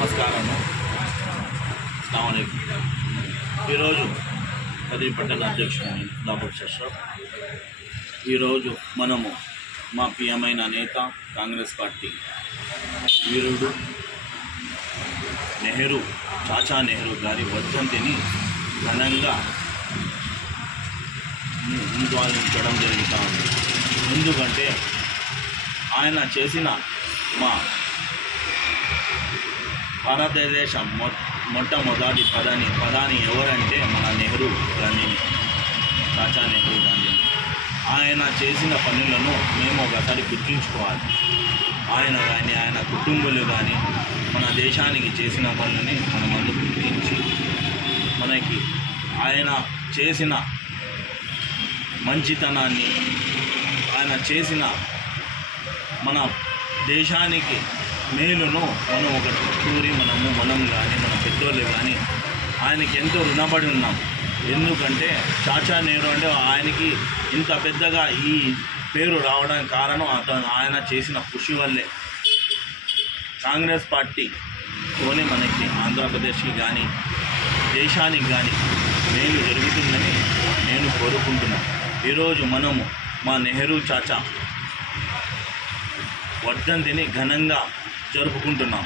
నమస్కారము. అస్సలామలైకుం ఈరోజు పది పట్టణ అధ్యక్షుడు దాబర్ షష్రఫ్ ఈరోజు మనము మా ప్రియమైన నేత కాంగ్రెస్ పార్టీ వీరుడు నెహ్రూ చాచా నెహ్రూ గారి వర్ధంతిని ఘనంగా నిర్వహించడం జరుగుతూ ఉంది. ఎందుకంటే ఆయన చేసిన మా భారతదేశ మొ మొట్టమొదటి ప్రధాని ప్రధాని ఎవరంటే మన నెహ్రూ గాంధీ చాచా నెహ్రూ గాంధీ. ఆయన చేసిన పనులను మేము ఒకసారి గుర్తుంచుకోవాలి. ఆయన కానీ ఆయన కుటుంబాలు కానీ మన దేశానికి చేసిన పనులని మనమందరూ గుర్తించి మనకి ఆయన చేసిన మంచితనాన్ని ఆయన చేసిన మన దేశానికి మేలును మనం ఒక చూరి మనము మనం కానీ మన పెద్దోళ్ళు కానీ ఆయనకి ఎంతో రుణపడి ఉన్నాం. ఎందుకంటే చాచా నెహ్రూ అంటే ఆయనకి ఇంత పెద్దగా ఈ పేరు రావడానికి కారణం అతను ఆయన చేసిన కృషి వల్లే. కాంగ్రెస్ పార్టీతోనే మనకి ఆంధ్రప్రదేశ్కి కానీ దేశానికి కానీ మేలు జరుగుతుందని నేను కోరుకుంటున్నాను ఈరోజు మనము మా నెహ్రూ చాచా వర్ధంతిని ఘనంగా జరుపుకుంటున్నాం.